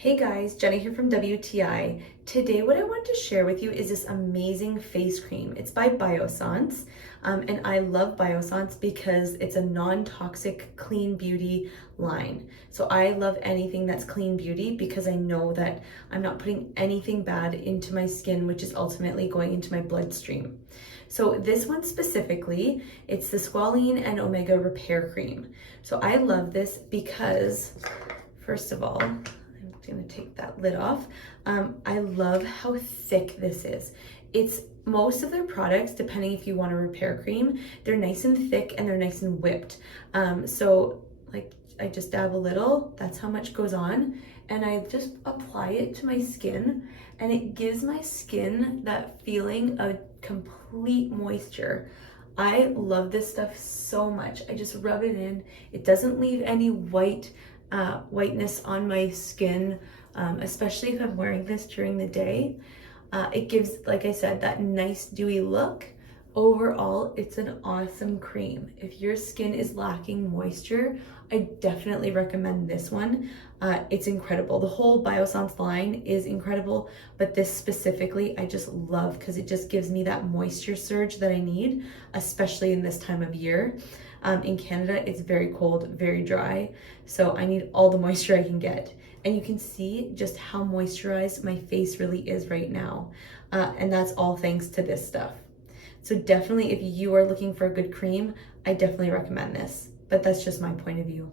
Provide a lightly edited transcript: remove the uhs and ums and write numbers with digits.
Hey guys, Jenny here from WTI. Today what I want to share with you is this amazing face cream. It's by Biossance, and I love Biossance because it's a non-toxic clean beauty line. So I love anything that's clean beauty because I know that I'm not putting anything bad into my skin, which is ultimately going into my bloodstream. So this one specifically, it's the Squalane and Omega Repair Cream. So I love this because, first of all, gonna take that lid off. I love how thick this is. It's most of their products, depending if you want a repair cream, they're nice and thick and they're nice and whipped. So like I just dab a little, that's how much goes on, and I just apply it to my skin, and it gives my skin that feeling of complete moisture. I love this stuff so much. I just rub it in. It doesn't leave any whiteness on my skin, especially if I'm wearing this during the day. It gives, like I said, that nice dewy look. Overall, it's an awesome cream. If your skin is lacking moisture, I definitely recommend this one. It's incredible. The whole Biossance line is incredible, but this specifically I just love because it just gives me that moisture surge that I need, especially in this time of year. In Canada, it's very cold, very dry, so I need all the moisture I can get. And you can see just how moisturized my face really is right now. And that's all thanks to this stuff. So definitely, if you are looking for a good cream, I definitely recommend this. But that's just my point of view.